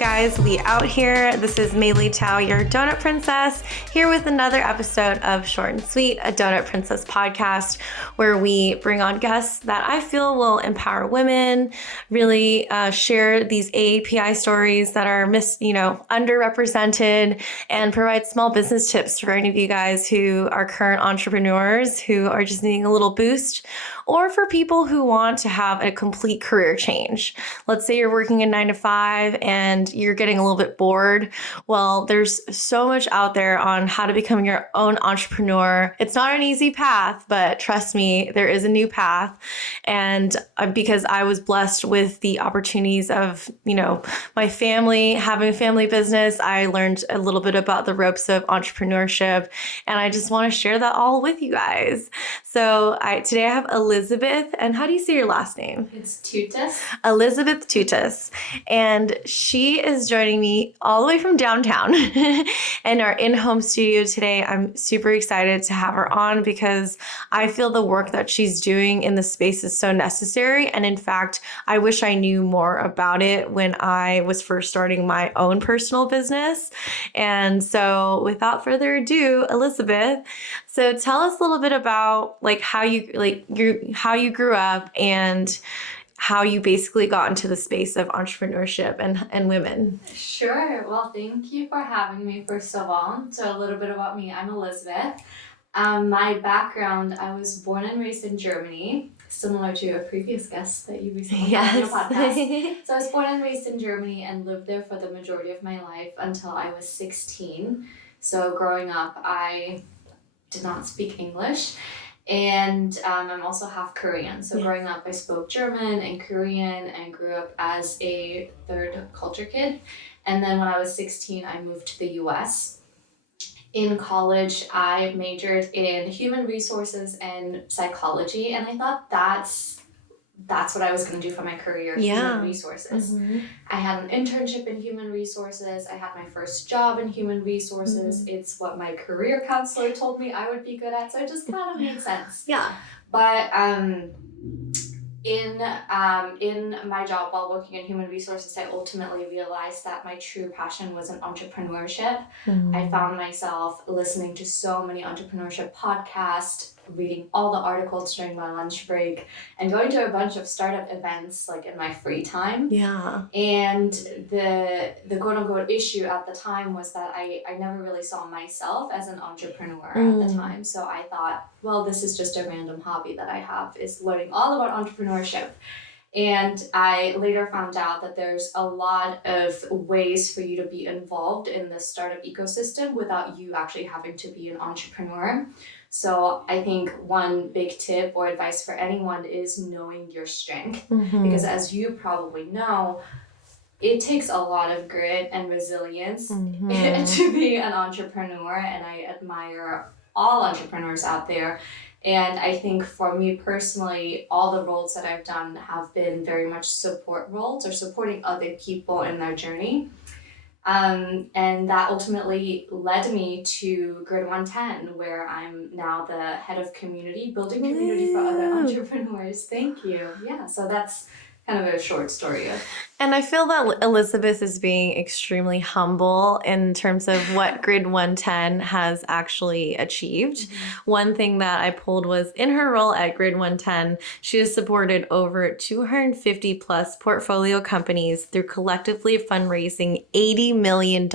guys? We out here. This is Maylee Tao, your Donut Princess, here with another episode of Short and Sweet, a Donut Princess podcast, where we bring on guests that I feel will empower women, really share these AAPI stories that are underrepresented, and provide small business tips for any of you guys who are current entrepreneurs who are just needing a little boost, or for people who want to have a complete career change. Let's say you're working a 9-to-5 and you're getting a little bit bored. Well, there's so much out there on how to become your own entrepreneur. It's not an easy path, but trust me, there is a new path. And because I was blessed with the opportunities of, my family, having a family business, I learned a little bit about the ropes of entrepreneurship. And I just want to share that all with you guys. So today I have Elisabeth, and how do you say your last name? It's Tuttass. Elisabeth Tuttass. And she is joining me all the way from downtown in our in-home studio today. I'm super excited to have her on because I feel the work that she's doing in the space is so necessary. And in fact, I wish I knew more about it when I was first starting my own personal business. And so without further ado, Elisabeth, so tell us a little bit about how you grew up and how you basically got into the space of entrepreneurship and women. Sure. Well, thank you for having me, first of all. So a little bit about me. I'm Elisabeth. My background, I was born and raised in Germany, similar to a previous guest that you recently had on your podcast. So I was born and raised in Germany and lived there for the majority of my life until I was 16. So growing up, I did not speak English. And I'm also half Korean. So growing up, I spoke German and Korean and grew up as a third culture kid. And then when I was 16, I moved to the US. In college, I majored in human resources and psychology. And I thought that's what I was going to do for my career, human resources. Mm-hmm. I had an internship in human resources. I had my first job in human resources. Mm-hmm. It's what my career counselor told me I would be good at. So it just kind of made sense. Yeah. But in my job while working in human resources, I ultimately realized that my true passion was in entrepreneurship. Mm-hmm. I found myself listening to so many entrepreneurship podcasts, reading all the articles during my lunch break, and going to a bunch of startup events in my free time. Yeah. And the quote unquote issue at the time was that I never really saw myself as an entrepreneur at the time. So I thought, well, this is just a random hobby that I have, is learning all about entrepreneurship. And I later found out that there's a lot of ways for you to be involved in the startup ecosystem without you actually having to be an entrepreneur. So I think one big tip or advice for anyone is knowing your strength. Mm-hmm. Because as you probably know, it takes a lot of grit and resilience mm-hmm. to be an entrepreneur. And I admire all entrepreneurs out there. And I think for me personally, all the roles that I've done have been very much support roles or supporting other people in their journey. And that ultimately led me to Grid 110, where I'm now the head of community, building community for other entrepreneurs. Thank you. Yeah, so that's kind of a short story of. And I feel that Elisabeth is being extremely humble in terms of what Grid 110 has actually achieved. Mm-hmm. One thing that I pulled was in her role at Grid 110, she has supported over 250 plus portfolio companies through collectively fundraising $80 million.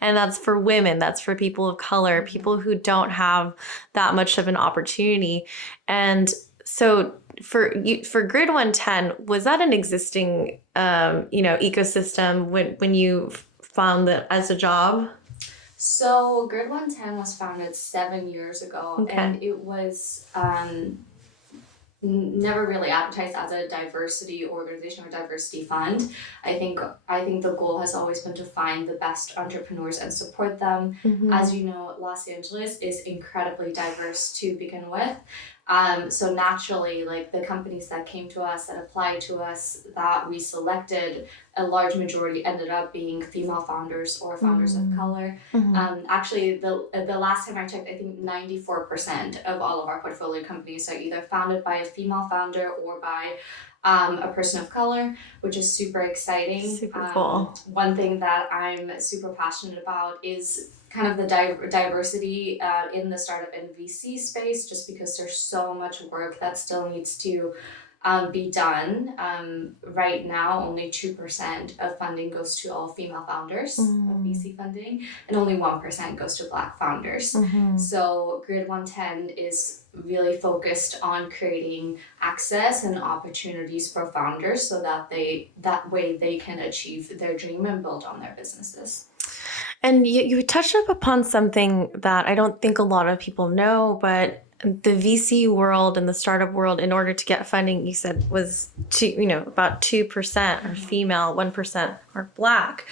And that's for women, that's for people of color, people who don't have that much of an opportunity. And so for Grid 110, was that an existing, ecosystem when you found that as a job? So Grid 110 was founded 7 years ago, okay. And it was never really advertised as a diversity organization or diversity fund. I think the goal has always been to find the best entrepreneurs and support them. Mm-hmm. As you know, Los Angeles is incredibly diverse to begin with. So naturally, like the companies that came to us, that applied to us, that we selected, a large majority ended up being female founders or founders of color. Actually, the last time I checked, I think 94% of all of our portfolio companies are either founded by a female founder or by a person of color, which is super exciting. Super cool. One thing that I'm super passionate about is kind of the diversity in the startup and VC space, just because there's so much work that still needs to be done. Right now, only 2% of funding goes to all female founders of VC funding, and only 1% goes to Black founders. So Grid 110 is really focused on creating access and opportunities for founders so that that way they can achieve their dream and build on their businesses. And you touched up upon something that I don't think a lot of people know, but the VC world and the startup world, in order to get funding, you said was about 2% are female, 1% are Black.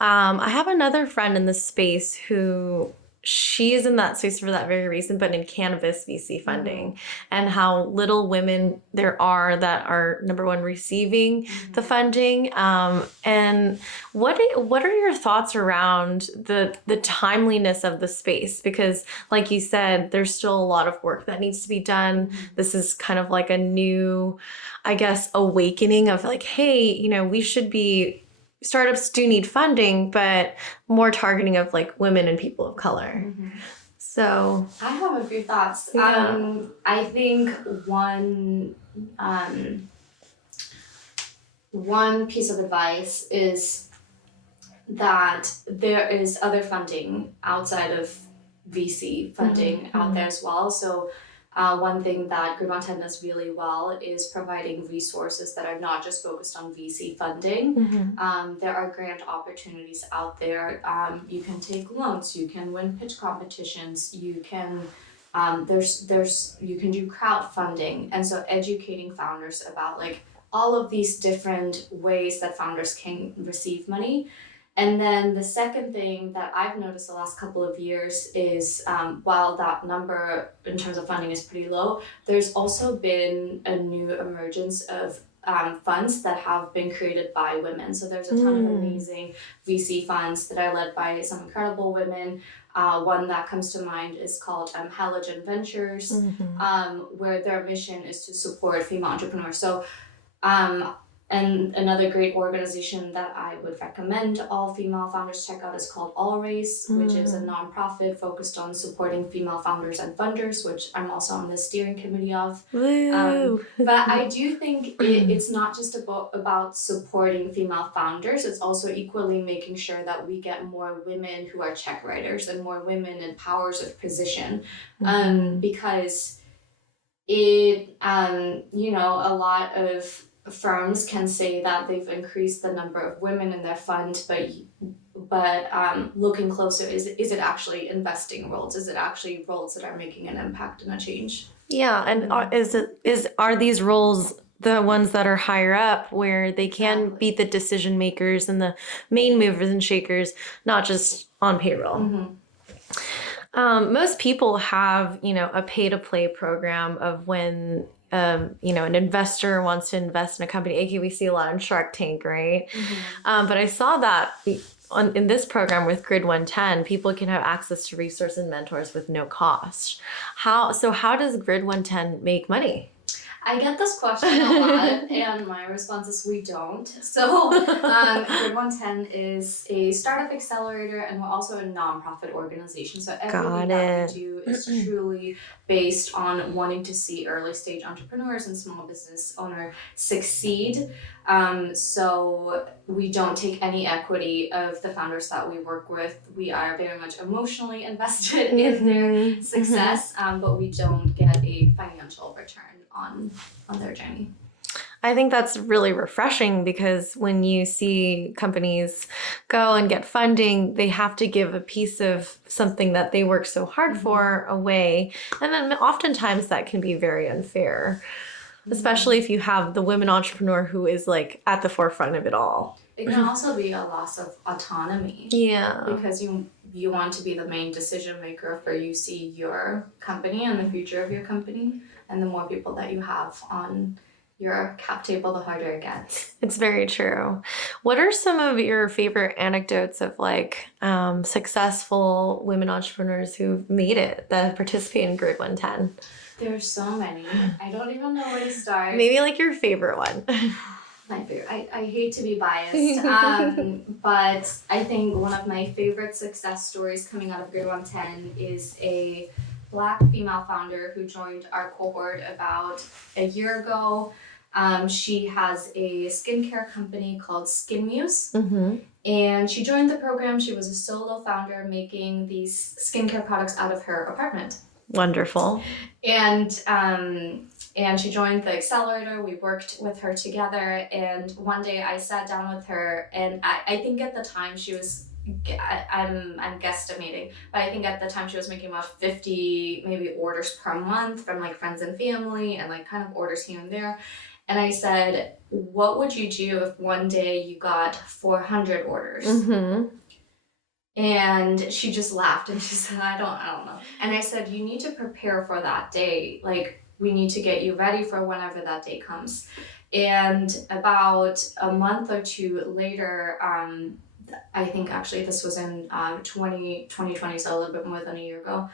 I have another friend in this space who she is in that space for that very reason, but in cannabis VC funding, and how little women there are that are, number one, receiving the funding. And what are your thoughts around the timeliness of the space? Because like you said, there's still a lot of work that needs to be done. This is kind of like a new, I guess, awakening of like, hey, we should be, startups do need funding, but more targeting of like women and people of color. So I have a few thoughts. Yeah. I think one piece of advice is that there is other funding outside of VC funding out there as well. So one thing that Grid 110 does really well is providing resources that are not just focused on VC funding. There are grant opportunities out there. You can take loans, you can win pitch competitions, you can you can do crowdfunding. And so educating founders about like all of these different ways that founders can receive money. And then the second thing that I've noticed the last couple of years is while that number in terms of funding is pretty low, there's also been a new emergence of funds that have been created by women. So there's a ton of amazing VC funds that are led by some incredible women. One that comes to mind is called Halogen Ventures, where their mission is to support female entrepreneurs. So and another great organization that I would recommend all female founders check out is called Always, which is a nonprofit focused on supporting female founders and funders, which I'm also on the steering committee of. But I do think it's not just about supporting female founders, it's also equally making sure that we get more women who are check writers and more women in powers of position. Because it, a lot of firms can say that they've increased the number of women in their fund, but looking closer, is it actually investing roles? Is it actually roles that are making an impact and a change? Yeah, and are these roles the ones that are higher up where they can be the decision makers and the main movers and shakers, not just on payroll? Most people have, a pay to play program of when an investor wants to invest in a company. aka we see a lot on Shark Tank, right? But I saw that in this program with Grid 110, people can have access to resources and mentors with no cost. How does Grid 110 make money? I get this question a lot, and my response is we don't. So Grid 110 is a startup accelerator, and we're also a nonprofit organization. So everything that we do is truly based on wanting to see early stage entrepreneurs and small business owners succeed. So we don't take any equity of the founders that we work with. We are very much emotionally invested in their success, but we don't get a financial return on their journey. I think that's really refreshing, because when you see companies go and get funding, they have to give a piece of something that they work so hard for away. And then oftentimes that can be very unfair. especially if you have the women entrepreneur who is like at the forefront of it all. It can also be a loss of autonomy. Yeah. Because you want to be the main decision maker for you see your company and the future of your company. And the more people that you have on your cap table, the harder it gets. It's very true. What are some of your favorite anecdotes of like successful women entrepreneurs who've made it that participate in Grid 110? There's so many. I don't even know where to start. Maybe like your favorite one. My favorite. I hate to be biased, but I think one of my favorite success stories coming out of Grid 110 is a Black female founder who joined our cohort about a year ago. She has a skincare company called Skin Muse. Mm-hmm. And she joined the program. She was a solo founder making these skincare products out of her apartment. Wonderful. And she joined the Accelerator. We worked with her together. And one day I sat down with her, and I think at the time she was, I'm guesstimating, but I think at the time she was making about 50 maybe orders per month from like friends and family and like kind of orders here and there. And I said, what would you do if one day you got 400 orders? Mm-hmm. And she just laughed and she said, I don't know. And I said, you need to prepare for that day. Like, we need to get you ready for whenever that day comes. And about a month or two later, I think actually this was in 2020, so a little bit more than a year ago,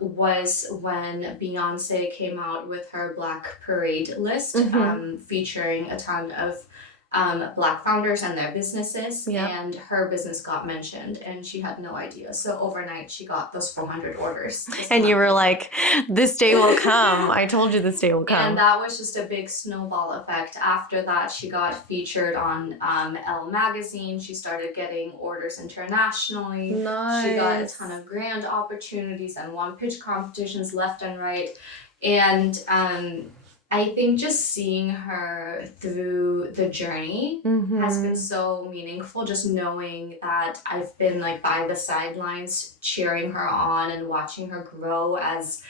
was when Beyonce came out with her Black Parade list, featuring a ton of Black founders and their businesses, and her business got mentioned, and she had no idea. So overnight, she got those 400 orders. And you were like, this day will come. I told you this day will come. And that was just a big snowball effect. After that, she got featured on Elle magazine. She started getting orders internationally. Nice. She got a ton of grant opportunities and won pitch competitions left and right. And I think just seeing her through the journey has been so meaningful. Just knowing that I've been like by the sidelines cheering her on and watching her grow as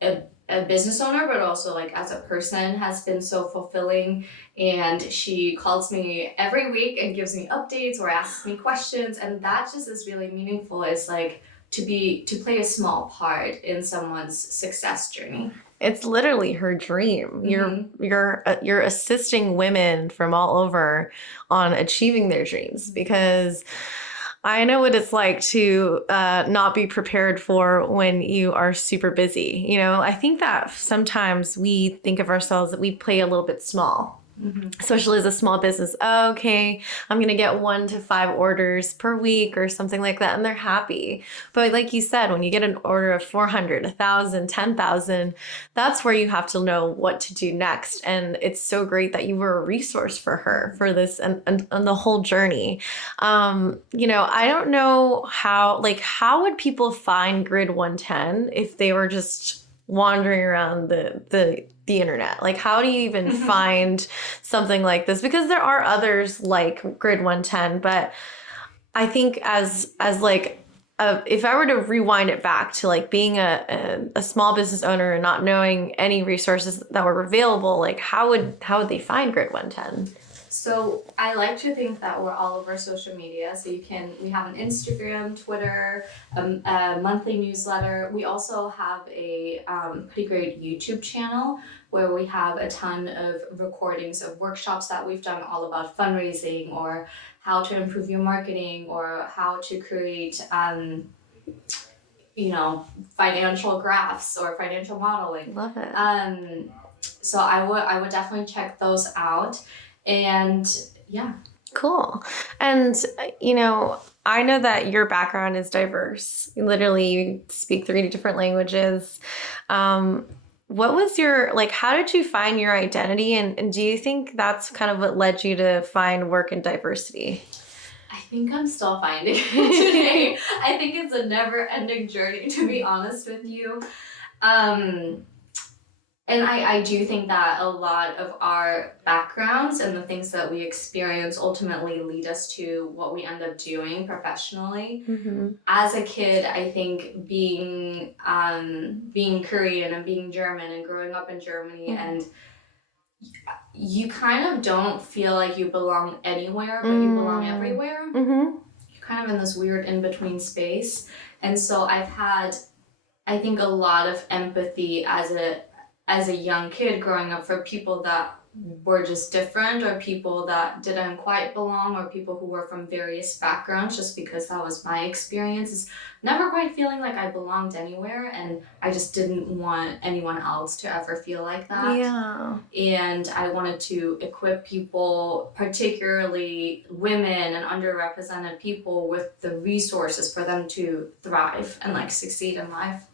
a business owner, but also like as a person has been so fulfilling. And she calls me every week and gives me updates or asks me questions. And that just is really meaningful. It's like to play a small part in someone's success journey. It's literally her dream. You're assisting women from all over on achieving their dreams, because I know what it's like to not be prepared for when you are super busy. You know, I think that sometimes we think of ourselves that we play a little bit small. Especially as a small business. Oh, okay, I'm going to get 1 to 5 orders per week or something like that, and they're happy. But like you said, when you get an order of 400, 1,000, 10,000, that's where you have to know what to do next. And it's so great that you were a resource for her for this and the whole journey. You know, I don't know how would people find Grid 110 if they were just wandering around the internet? Like, how do you even find something like this? Because there are others like Grid 110, but I think as like if I were to rewind it back to like being a small business owner and not knowing any resources that were available, like how would they find Grid 110? So I like to think that we're all over social media. So we have an Instagram, Twitter, a monthly newsletter. We also have a pretty great YouTube channel where we have a ton of recordings of workshops that we've done all about fundraising or how to improve your marketing or how to create, financial graphs or financial modeling. Love it. So I would definitely check those out. And yeah. Cool. And, you know, I know that your background is diverse. Literally, you speak 3 different languages. What was how did you find your identity? And do you think that's kind of what led you to find work in diversity? I think I'm still finding it today. I think it's a never-ending journey, to be honest with you. And I do think that a lot of our backgrounds and the things that we experience ultimately lead us to what we end up doing professionally. As a kid, I think being Korean and being German and growing up in Germany, and you kind of don't feel like you belong anywhere, but you belong everywhere. You're kind of in this weird in-between space. And so I've had, I think, a lot of empathy as a young kid growing up for people that were just different, or people that didn't quite belong, or people who were from various backgrounds, just because that was my experience, is never quite feeling like I belonged anywhere, and I just didn't want anyone else to ever feel like that. Yeah. And I wanted to equip people, particularly women and underrepresented people, with the resources for them to thrive and like succeed in life.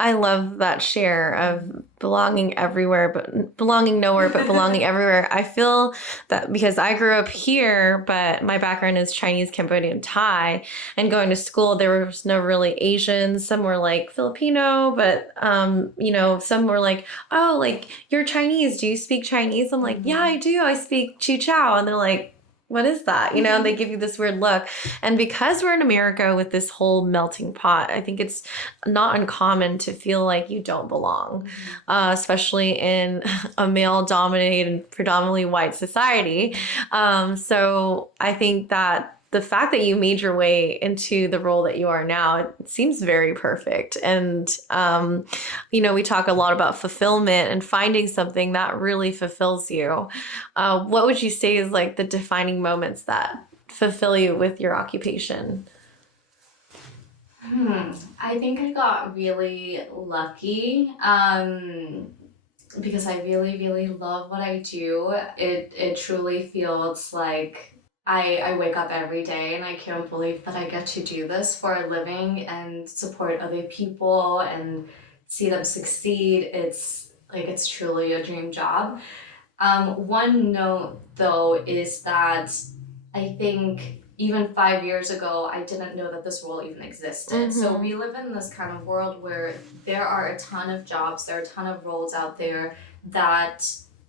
I love that share of belonging everywhere, but belonging nowhere, but belonging everywhere. I feel that because I grew up here, but my background is Chinese, Cambodian, Thai, and going to school, there was no really Asians. Some were like Filipino, but, some were like, oh, like, you're Chinese. Do you speak Chinese? I'm like, yeah, I do. I speak Chu Chow. And they're like, what is that? And they give you this weird look. And because we're in America with this whole melting pot, I think it's not uncommon to feel like you don't belong, especially in a male-dominated, predominantly white society. So I think that the fact that you made your way into the role that you are now, it seems very perfect. And, we talk a lot about fulfillment and finding something that really fulfills you. What would you say is like the defining moments that fulfill you with your occupation? I think I got really lucky because I really, really love what I do. It truly feels like I wake up every day and I can't believe that I get to do this for a living and support other people and see them succeed. It's truly a dream job. One note though is that I think even 5 years ago, I didn't know that this role even existed. So we live in this kind of world where there are a ton of jobs, there are a ton of roles out there that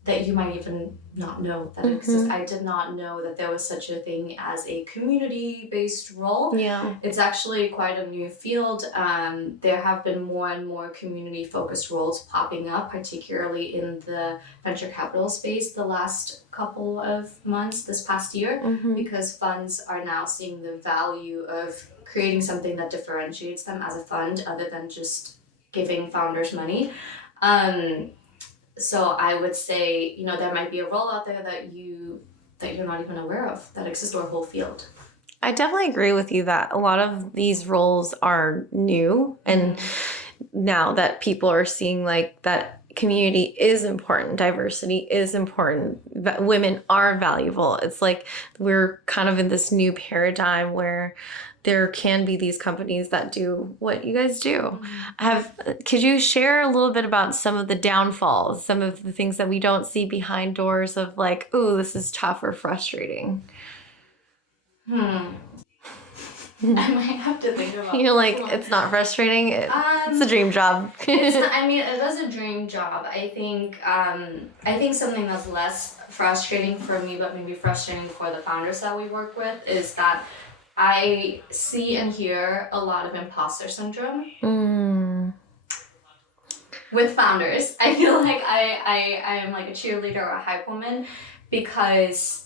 you might even not know that exist. I did not know that there was such a thing as a community-based role. Yeah. It's actually quite a new field. There have been more and more community-focused roles popping up, particularly in the venture capital space the last couple of months, this past year, because funds are now seeing the value of creating something that differentiates them as a fund other than just giving founders money. So I would say, there might be a role out there that you're not even aware of that exists, or a whole field. I definitely agree with you that a lot of these roles are new, and now that people are seeing like that community is important, diversity is important, women are valuable. It's like we're kind of in this new paradigm where there can be these companies that do what you guys do. Could you share a little bit about some of the downfalls, some of the things that we don't see behind doors of like, oh, this is tough or frustrating? I might have to think about. You're like, it's not frustrating. It's a dream job. It is a dream job. I think something that's less frustrating for me, but maybe frustrating for the founders that we work with, is that I see and hear a lot of imposter syndrome with founders. I feel like I am like a cheerleader or a hype woman, because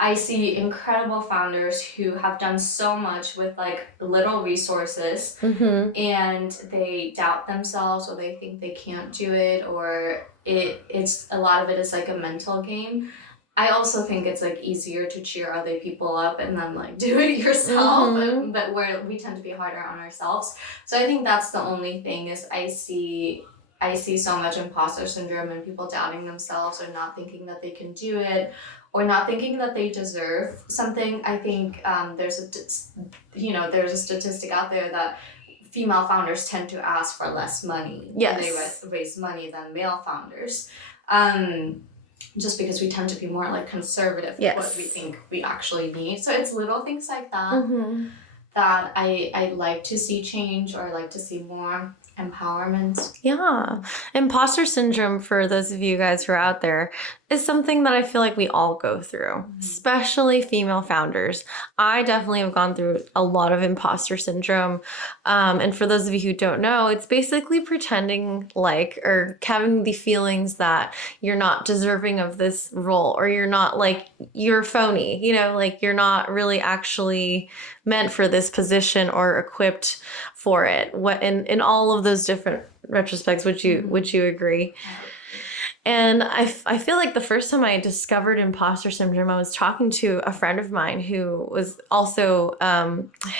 I see incredible founders who have done so much with like little resources, and they doubt themselves, or they think they can't do it, or it's a lot of it is like a mental game. I also think it's like easier to cheer other people up and then like do it yourself, but where we tend to be harder on ourselves. So I think that's the only thing, is I see so much imposter syndrome and people doubting themselves, or not thinking that they can do it, or not thinking that they deserve something. I think there's a statistic out there that female founders tend to ask for less money when they raise money than male founders. Just because we tend to be more like conservative with what we think we actually need. So it's little things like that that I like to see change, or I like to see more. empowerment. Yeah. Imposter syndrome, for those of you guys who are out there, is something that I feel like we all go through, especially female founders. I definitely have gone through a lot of imposter syndrome. And for those of you who don't know, it's basically pretending like, or having the feelings that you're not deserving of this role, or you're not like, you're phony, like you're not really actually meant for this position or equipped for it. What in all of those different retrospects, would you agree? And I feel like the first time I discovered imposter syndrome, I was talking to a friend of mine who was also,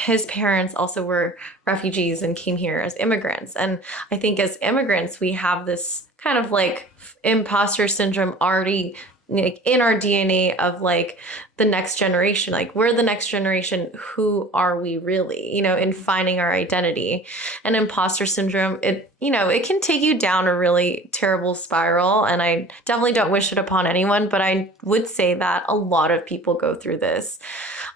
his parents also were refugees and came here as immigrants. And I think as immigrants, we have this kind of like imposter syndrome already like in our DNA of like the next generation. Like we're the next generation. Who are we really, in finding our identity? And imposter syndrome, it can take you down a really terrible spiral. And I definitely don't wish it upon anyone, but I would say that a lot of people go through this.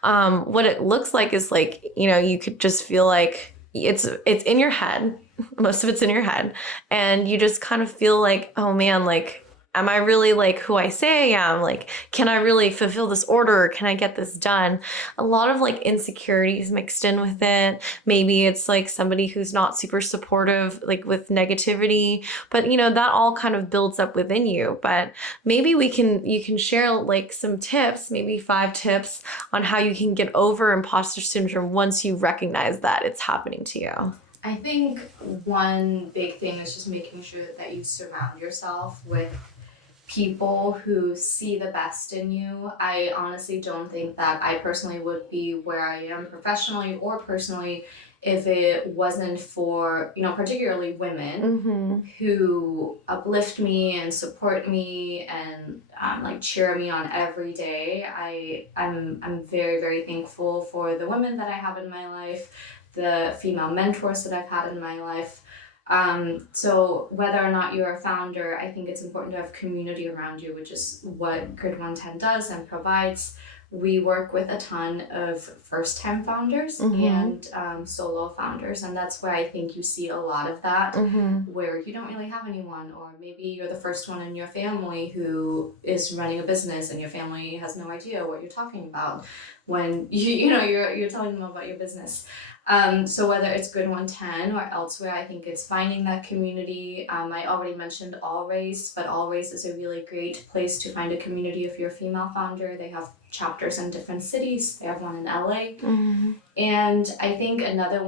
What it looks like is like, you could just feel like it's in your head. Most of it's in your head. And you just kind of feel like, oh man, like, am I really like who I say I am? Like, can I really fulfill this order? Can I get this done? A lot of like insecurities mixed in with it. Maybe it's like somebody who's not super supportive, like with negativity, but that all kind of builds up within you. But maybe you can share like some tips, maybe 5 tips on how you can get over imposter syndrome once you recognize that it's happening to you. I think one big thing is just making sure that you surround yourself with people who see the best in you. I honestly don't think that I personally would be where I am professionally or personally if it wasn't for, particularly women who uplift me and support me and like cheer me on every day. I'm very, very thankful for the women that I have in my life, the female mentors that I've had in my life. So whether or not you're a founder, I think it's important to have community around you, which is what Grid 110 does and provides. We work with a ton of first-time founders and solo founders, and that's where I think you see a lot of that, where you don't really have anyone, or maybe you're the first one in your family who is running a business and your family has no idea what you're talking about when you're telling them about your business. So whether it's Grid 110 or elsewhere, I think it's finding that community. I already mentioned Always, but Always is a really great place to find a community if you're a female founder. They have chapters in different cities. They have one in LA. And I think another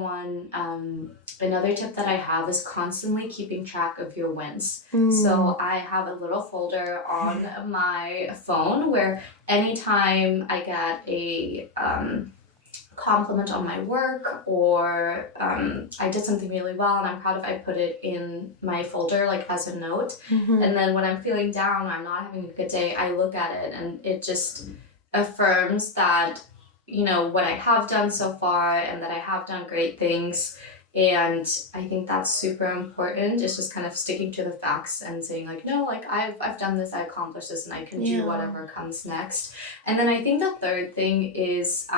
tip that I have is constantly keeping track of your wins. So I have a little folder on my phone where anytime I get a compliment on my work or I did something really well and I'm proud of, I put it in my folder like as a note. And then when I'm feeling down or I'm not having a good day, I look at it and it just affirms that what I have done so far and that I have done great things. And I think that's super important. It's just kind of sticking to the facts and saying like, no, like I've done this, I accomplished this, and I can do whatever comes next. And then I think the third thing is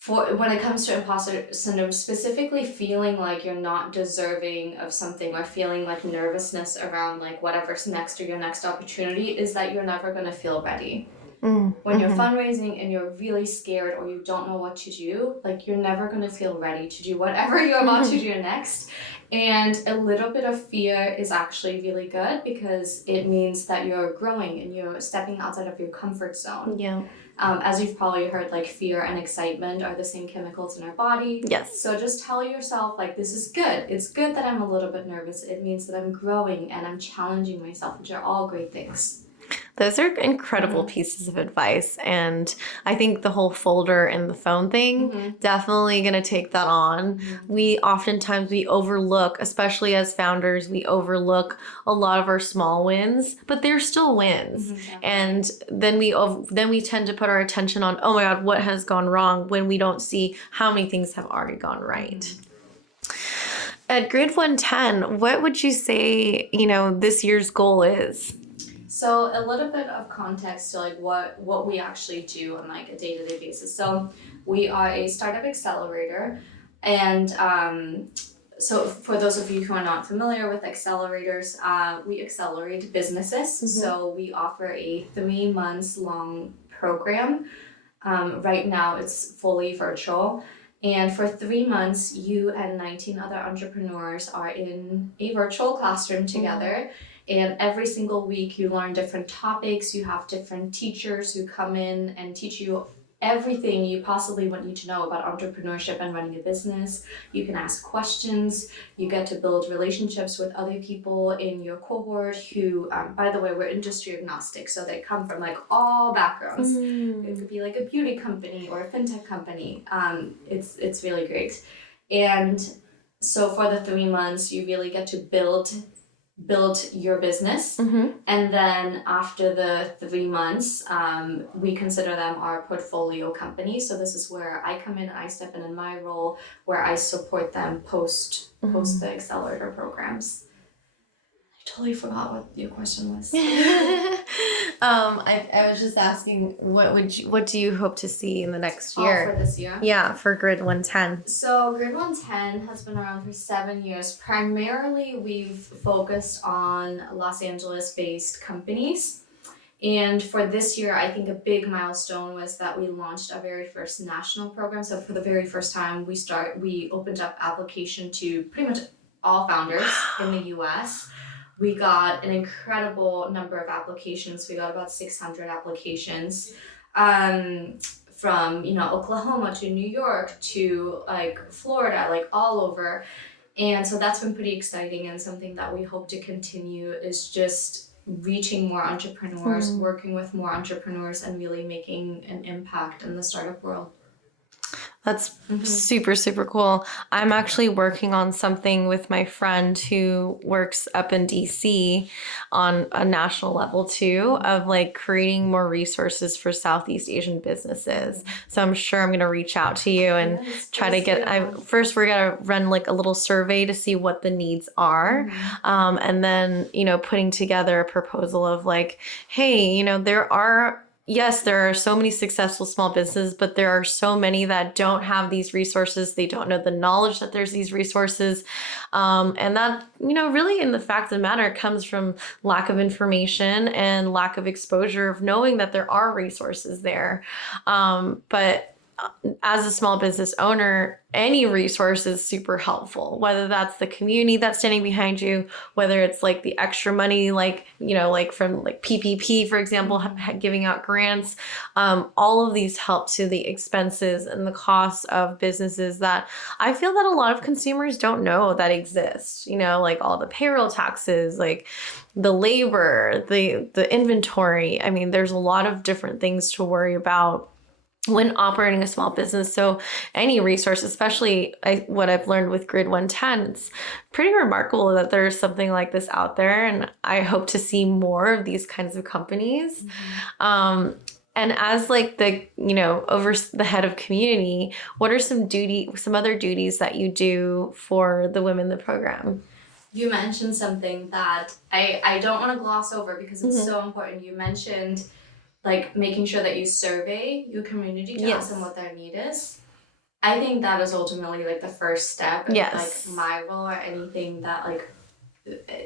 for when it comes to imposter syndrome, specifically feeling like you're not deserving of something or feeling like nervousness around like whatever's next or your next opportunity, is that you're never going to feel ready. When you're fundraising and you're really scared or you don't know what to do, like you're never going to feel ready to do whatever you're about to do next. And a little bit of fear is actually really good because it means that you're growing and you're stepping outside of your comfort zone. Yeah. As you've probably heard, like fear and excitement are the same chemicals in our body. Yes. So just tell yourself like, this is good. It's good that I'm a little bit nervous. It means that I'm growing and I'm challenging myself, which are all great things. Those are incredible pieces of advice. And I think the whole folder and the phone thing, definitely going to take that on. We overlook, especially as founders, we overlook a lot of our small wins, but they're still wins. And then we tend to put our attention on, oh my God, what has gone wrong, when we don't see how many things have already gone right. At Grid 110, what would you say, this year's goal is? So a little bit of context to like what we actually do on like a day-to-day basis. So we are a startup accelerator, and So for those of you who are not familiar with accelerators, we accelerate businesses. So we offer a 3 months long program. Right now it's fully virtual. And for 3 months, you and 19 other entrepreneurs are in a virtual classroom together. And every single week you learn different topics. You have different teachers who come in and teach you everything you possibly would need to know about entrepreneurship and running a business. You can ask questions. You get to build relationships with other people in your cohort who, by the way, we're industry agnostic. So they come from like all backgrounds. It could be like a beauty company or a fintech company. It's really great. And so for the 3 months, you really get to build your business. And then after the 3 months, we consider them our portfolio company. So this is where I come in, I step in my role, where I support them post the accelerator programs. I totally forgot what your question was. I was just asking, what do you hope to see in the next year? For this year? Yeah, for Grid 110. So Grid 110 has been around for 7 years. Primarily, we've focused on Los Angeles-based companies. And for this year, I think a big milestone was that we launched our very first national program. So for the very first time, we opened up application to pretty much all founders in the US. We got an incredible number of applications. We got about 600 applications from, Oklahoma to New York to like Florida, like all over. And so that's been pretty exciting, and something that we hope to continue is just reaching more entrepreneurs, working with more entrepreneurs, and really making an impact in the startup world. That's super, super cool. I'm actually working on something with my friend who works up in DC on a national level too, of like creating more resources for Southeast Asian businesses. So I'm sure I'm going to reach out to you and try to get, first we're going to run like a little survey to see what the needs are. And then, putting together a proposal of like, hey, yes, there are so many successful small businesses, but there are so many that don't have these resources. They don't know the knowledge that there's these resources. And that, really in the fact of the matter comes from lack of information and lack of exposure of knowing that there are resources there. But as a small business owner, any resource is super helpful, whether that's the community that's standing behind you, whether it's like the extra money, like from like PPP, for example, giving out grants. All of these help to the expenses and the costs of businesses that I feel that a lot of consumers don't know that exist, like all the payroll taxes, like the labor, the inventory. I mean, there's a lot of different things to worry about when operating a small business. So any resource, especially what I've learned with Grid 110, it's pretty remarkable that there's something like this out there. And I hope to see more of these kinds of companies. And as like the, over the head of community, what are some other duties that you do for the women in the program? You mentioned something that I don't want to gloss over because it's so important. You mentioned like making sure that you survey your community to ask them what their need is. I think that is ultimately like the first step in like my role or anything that like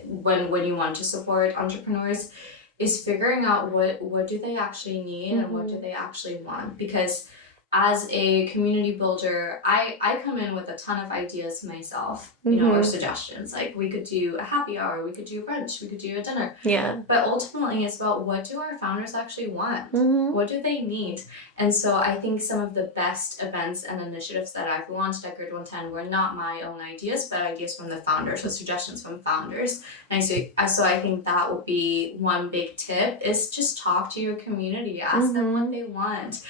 when you want to support entrepreneurs is figuring out what do they actually need and what do they actually want. Because as a community builder, I come in with a ton of ideas myself, or suggestions. Like we could do a happy hour, we could do brunch, we could do a dinner. Yeah. But ultimately it's about what do our founders actually want? What do they need? And so I think some of the best events and initiatives that I've launched at Grid 110 were not my own ideas, but ideas from the founders, so suggestions from founders. And so I think that would be one big tip is just talk to your community, ask them what they want.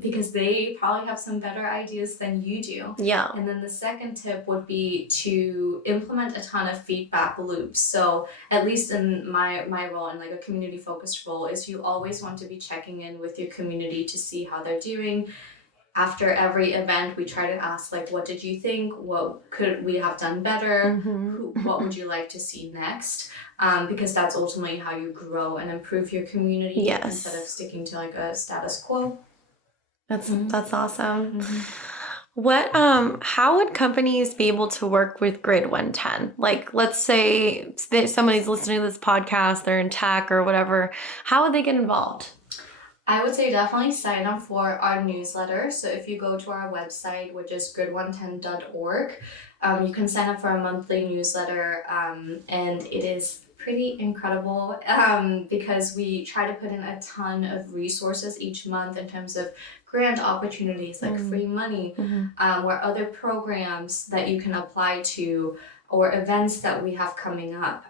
Because they probably have some better ideas than you do. Yeah. And then the second tip would be to implement a ton of feedback loops. So at least in my role, in like a community focused role, is you always want to be checking in with your community to see how they're doing. After every event, we try to ask like, what did you think? What could we have done better? What would you like to see next? Because that's ultimately how you grow and improve your community instead of sticking to like a status quo. That's awesome. How would companies be able to work with Grid 110? Like, let's say somebody's listening to this podcast, they're in tech or whatever. How would they get involved? I would say definitely sign up for our newsletter. So if you go to our website, which is grid110.org, you can sign up for a monthly newsletter, and it is pretty incredible because we try to put in a ton of resources each month in terms of grant opportunities like free money, or other programs that you can apply to, or events that we have coming up.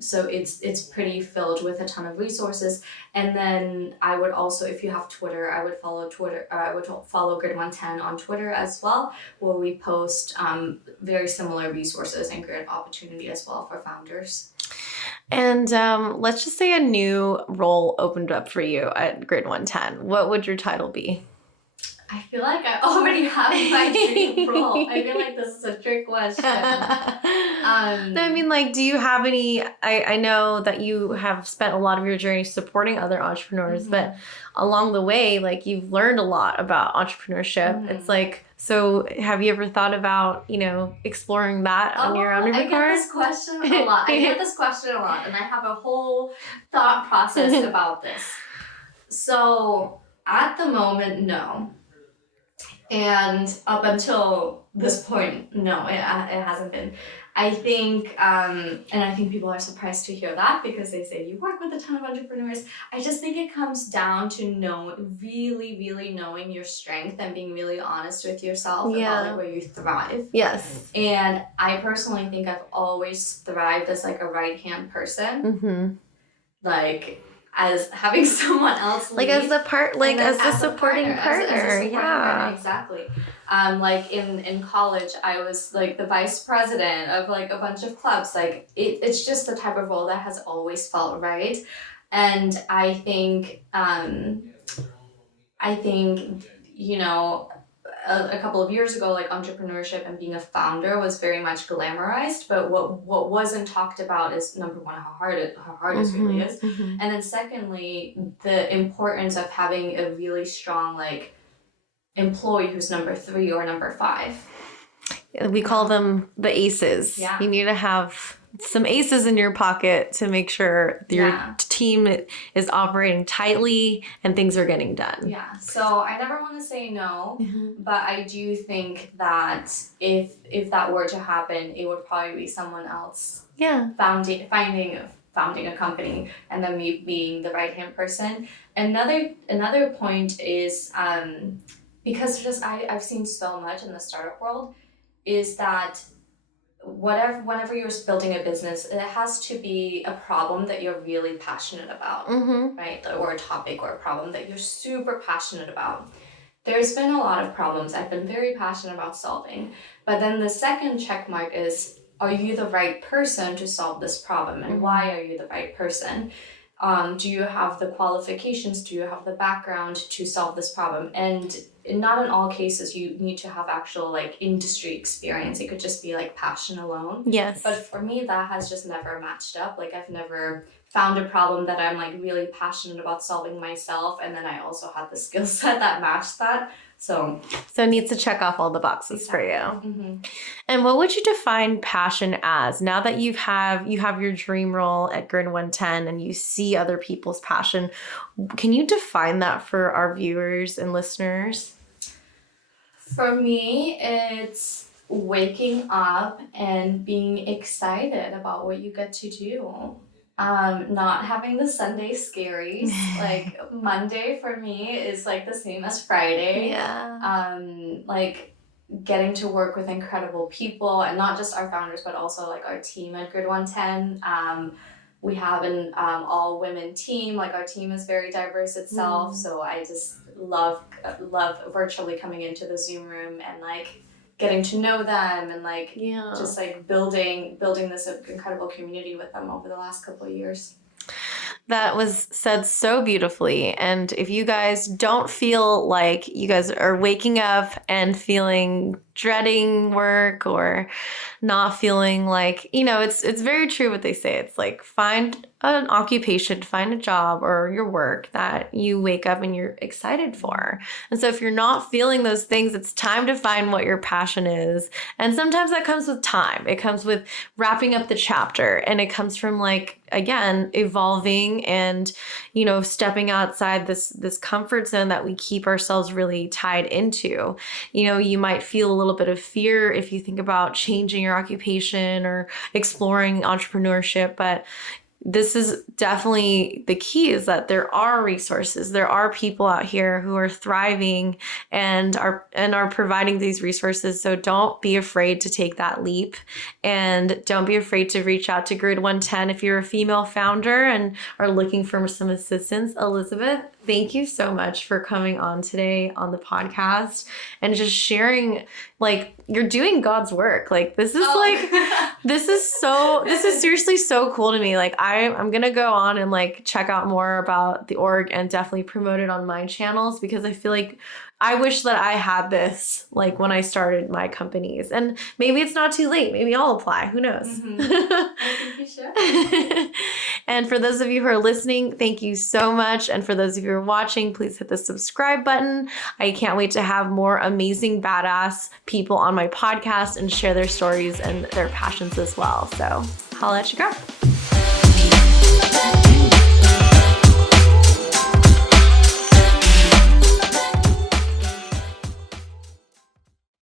So it's pretty filled with a ton of resources. And then I would also, if you have Twitter, I would follow Grid 110 on Twitter as well, where we post very similar resources and grant opportunity as well for founders. And let's just say a new role opened up for you at Grid 110. What would your title be? I feel like I already have my dream role. I feel like this is a trick question. I mean, like, do you have any? I know that you have spent a lot of your journey supporting other entrepreneurs, but along the way, like, you've learned a lot about entrepreneurship. It's like, so have you ever thought about, exploring that on your own? I get this question a lot. And I have a whole thought process about this. So at the moment, no. And up until this point, no, it hasn't been. I think, and I think people are surprised to hear that because they say you work with a ton of entrepreneurs. I just think it comes down to really, really knowing your strength and being really honest with yourself about like where you thrive. Yes. And I personally think I've always thrived as like a right-hand person. Like, as having someone else lead, as a supporting partner. Yeah, exactly. Like in college, I was like the vice president of like a bunch of clubs. Like it's just the type of role that has always felt right. And I think a couple of years ago, like entrepreneurship and being a founder was very much glamorized, but what wasn't talked about is, number one, how hard it really is, and then secondly, the importance of having a really strong like employee who's number 3 or number 5. We call them the aces. Yeah. You need to have some aces in your pocket to make sure your team is operating tightly and things are getting done. Yeah. So I never want to say no, but I do think that if that were to happen, it would probably be someone else. Yeah. Founding a company, and then me being the right-hand person. Another point is because I've seen so much in the startup world, is that whenever you're building a business, it has to be a problem that you're really passionate about, right? Or a topic or a problem that you're super passionate about. There's been a lot of problems I've been very passionate about solving, but then the second check mark is, are you the right person to solve this problem, and why are you the right person? Do you have the qualifications? Do you have the background to solve this problem? And not in all cases you need to have actual like industry experience. It could just be like passion alone. Yes. But for me, that has just never matched up. Like I've never found a problem that I'm like really passionate about solving myself, and then I also had the skill set that matched that. So it needs to check off all the boxes for you. And what would you define passion as? Now that you have your dream role at Grid 110 and you see other people's passion, can you define that for our viewers and listeners? For me, it's waking up and being excited about what you get to do. Not having the Sunday scaries. Like Monday for me is like the same as Friday. Yeah. Like getting to work with incredible people, and not just our founders, but also like our team at Grid 110. We have an all women team. Like our team is very diverse itself. So I just love virtually coming into the Zoom room and like getting to know them and like just like building this incredible community with them over the last couple of years. That was said so beautifully. And if you guys don't feel like you guys are waking up and feeling dreading work or not feeling like, it's very true what they say. It's like, find an occupation, find a job or your work that you wake up and you're excited for. And so if you're not feeling those things, it's time to find what your passion is. And sometimes that comes with time. It comes with wrapping up the chapter, and it comes from again, evolving and, stepping outside this comfort zone that we keep ourselves really tied into. You might feel a little bit of fear if you think about changing your occupation or exploring entrepreneurship, but this is definitely the key, is that there are resources. There are people out here who are thriving and are providing these resources. So don't be afraid to take that leap, and don't be afraid to reach out to Grid 110 if you're a female founder and are looking for some assistance. Elisabeth, thank you so much for coming on today on the podcast and just sharing, you're doing God's work. This is seriously so cool to me. I'm going to go on and check out more about the org and definitely promote it on my channels, because I feel like I wish that I had this when I started my companies. And maybe it's not too late. Maybe I'll apply. Who knows? Mm-hmm. I think you should. And for those of you who are listening, thank you so much. And for those of you who are watching, please hit the subscribe button. I can't wait to have more amazing, badass people on my podcast and share their stories and their passions as well. So holla at your girl.